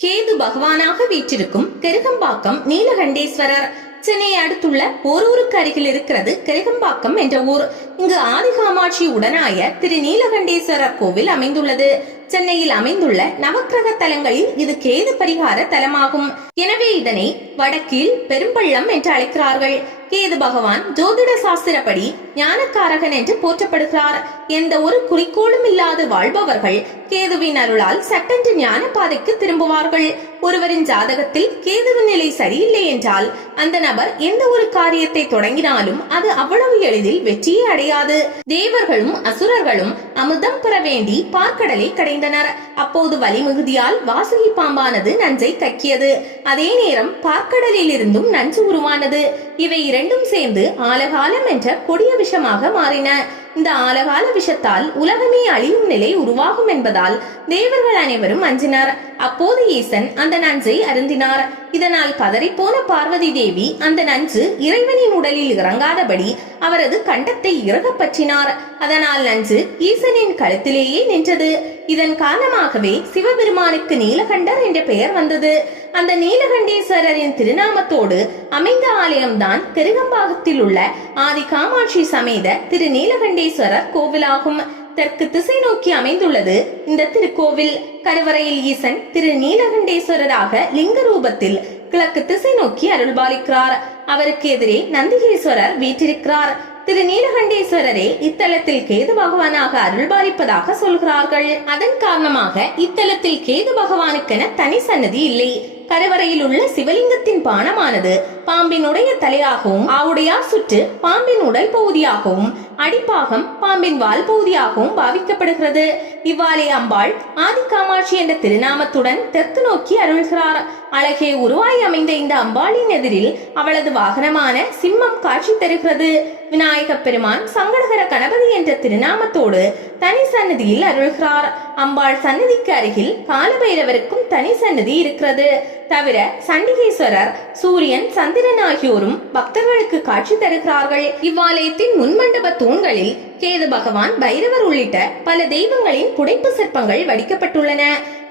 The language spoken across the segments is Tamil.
கேது பகவானாக வீற்றிருக்கும் கெருகம்பாக்கம் நீலகண்டேஸ்வரர் சென்னையை அடுத்துள்ள போரூருக்கு அருகில் இருக்கிறது கெருகம்பாக்கம் என்ற ஊர். இங்கு ஆதிகாமாட்சி உடனாய திரு நீலகண்டேஸ்வரர் கோவில் அமைந்துள்ளது. சென்னையில் அமைந்துள்ள நவக்கிரக தலங்களில் இது கேது பரிகார தலமாகும். எனவே இதனை வடக்கில் பெரும்பள்ளம் என்று அழைக்கிறார்கள். கேது பகவான் ஜோதிட சாஸ்திரப்படி ஞானக்காரகன் என்று போற்றப்படுகிறார். எந்த ஒரு குறிக்கோளும் இல்லாது வாழ்பவர்கள் கேதுவின் அருளால் சட்டென்று ஞான பாதைக்கு திரும்புவார்கள். ஒருவரின் ஜாதகத்தில் கேதுவின் நிலை சரியில்லை என்றால் அந்த நபர் எந்த ஒரு காரியத்தை தொடங்கினாலும் அது அவ்வளவு எளிதில் வெற்றியே அடையாது. தேவர்களும் அசுரர்களும் அமுதம் பெற வேண்டி பார்க்கடலை கடைந்தனர். அப்போது வலி மிகுதியால் வாசுகி பாம்பானது நஞ்சை கக்கியது. அதே நேரம் பார்க்கடலில் இருந்தும் நஞ்சு உருவானது. இவை இரண்டும் சேர்ந்து ஆலகாலம் என்ற கொடிய விஷமாக மாறின. இந்த ஆலகால விஷத்தால் உலகமே அழியும் நிலை உருவாகும் என்பதால் தேவர்கள் அனைவரும் அஞ்சினர். அப்போது ஈசன் அந்த நஞ்சை அருந்தினார். இதனால் பதறிப்போன பார்வதி தேவி அந்த நஞ்சு இறைவனின் உடலில் இறங்காதபடி அவரது கண்டத்தை இறுக பற்றினார். அதனால் நஞ்சு ஈசனின் கழுத்திலேயே நின்றது. இதன் காரணமாகவே சிவபெருமானுக்கு நீலகண்டர் என்ற பெயர் வந்தது. அந்த நீலகண்டேஸ்வரரின் திருநாமத்தோடு அமைந்த ஆலயம்தான் கெருகம்பாக்கத்தில் உள்ள ஆதி காமாட்சி சமேத திரு நீலகண்டேஸ்வரர் கோவிலாகும். தெற்கு திசை நோக்கி அமைந்துள்ளது இந்த திருக்கோவில். கருவறையில் ஈசன் திரு நீலகண்டேஸ்வரராக லிங்க ரூபத்தில் கிழக்கு திசை நோக்கி அருள்பாலிக்கிறார். அவருக்கு எதிரே நந்திகேஸ்வரர் வீற்றிருக்கிறார். திரு நீலகண்டேஸ்வரரே இத்தலத்தில் கேது பகவானாக அருள்பாலிப்பதாக சொல்கிறார்கள். அதன் காரணமாக இத்தலத்தில் கேது பகவானுக்கென தனி சன்னதி இல்லை. கருவறையில் உள்ள சிவலிங்கத்தின் பானமானது பாம்பினுடைய தலையாகவும் ஆவுடையார் சுற்று பாம்பின் உடல் பகுதியாகவும் அடிப்பாகம் பாம்பின் வால் பகுதியாகவும் பாவிக்கப்படுகிறது. இவ்வாறே அம்பாள் ஆதி காமாட்சி என்ற திருநாமத்துடன் தெற்கு நோக்கி அருள்கிறார். அழகே உருவாய் அமைந்த இந்த அம்பாளின் எதிரில் அவளது வாகனமான சிம்மம் காட்சி தருகிறது. விநாயக பெருமான் சங்கடகர கணபதி என்ற திருநாமத்தோடு தனி சன்னதியில் அருள்கிறார். அம்பாள் சன்னதிக்கு அருகில் காலபைரவருக்கும் தனி சன்னதி இருக்கிறது. தவிர சண்டிகேஸ்வரர், சூரியன், சந்திரன் ஆகியோரும் பக்தர்களுக்கு காட்சி தருகிறார்கள். இவ்வாலயத்தின் முன்மண்டப தூண்களில் கேது பகவான், பைரவர் உள்ளிட்ட பல தெய்வங்களின் புடைப்பு சிற்பங்கள் வடிக்கப்பட்டுள்ளன.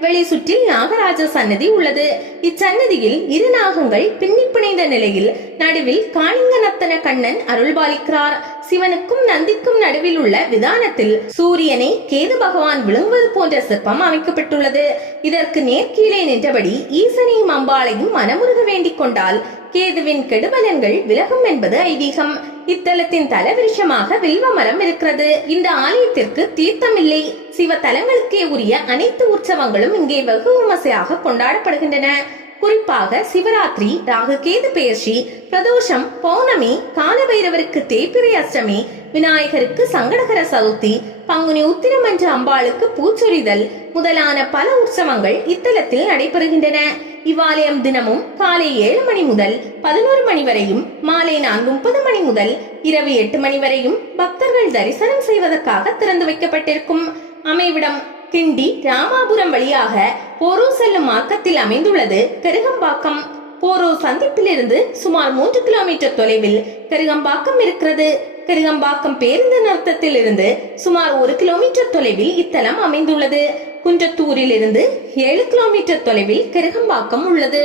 வெளி சுற்றில் நாகராஜ சன்னதி உள்ளது. இச்சன்னதியில் இரு நாகங்கள் பின்னி பிணைந்த நிலையில் நடுவில் காளிங்க நத்தன கண்ணன் அருள்பாலிக்கிறார். சிவனுக்கும் நந்திக்கும் நடுவில் உள்ள விதானத்தில் சூரியனை கேது பகவான் விழுங்குவது போன்ற சிற்பம் அமைக்கப்பட்டுள்ளது. இதற்கு நேர்கீழே நின்றபடி ஈசனையும் அம்பாளையும் மனமுருக வேண்டிக் கொண்டால் கேதுவின் கெடுபலன்கள் விலகும் என்பது ஐதீகம். இத்தலத்தின் தலவிருஷமாக வில்வ மரம் இருக்கிறது. இந்த ஆலயத்திற்கு தீர்த்தம் இல்லை. சிவ தலங்களுக்கே உரிய அனைத்து உற்சவங்களும் இங்கே வெகு விமர்சையாக கொண்டாடப்படுகின்றன. குறிப்பாக சிவராத்திரி, ராகு கேது பெயர்ச்சி, பிரதோஷம், பௌர்ணமி, காலபைரவருக்கு தேய்பிறை அஷ்டமி, விநாயகருக்கு சங்கடகர சதுர்த்தி, பங்குனி உத்திரம் என்ற அம்பாளுக்கு பூச்சொரிதல் முதலான பல உற்சவங்கள் இத்தலத்தில் நடைபெறுகின்றன. இவ்வாலயம் தினமும் காலை 7 மணி முதல் 11 மணி வரையும், மாலை 4:30 மணி முதல் இரவு 8 மணி வரையும் பக்தர்கள் தரிசனம் செய்வதற்காக திறந்து வைக்கப்பட்டிருக்கும். அமைவிடம் கிண்டி ராமாபுரம் வழியாக போரூர் செல்லும் மார்க்கத்தில் அமைந்துள்ளது கெருகம்பாக்கம். போரூர் சந்திப்பிலிருந்து சுமார் 3 கிலோமீட்டர் தொலைவில் கெருகம்பாக்கம் இருக்கிறது. கெருகம்பாக்கம் பேருந்து நிறுத்தத்தில் இருந்து சுமார் 1 கிலோமீட்டர் தொலைவில் இத்தலம் அமைந்துள்ளது. குன்றத்தூரில் இருந்து 7 கிலோமீட்டர் தொலைவில் கெருகம்பாக்கம் உள்ளது.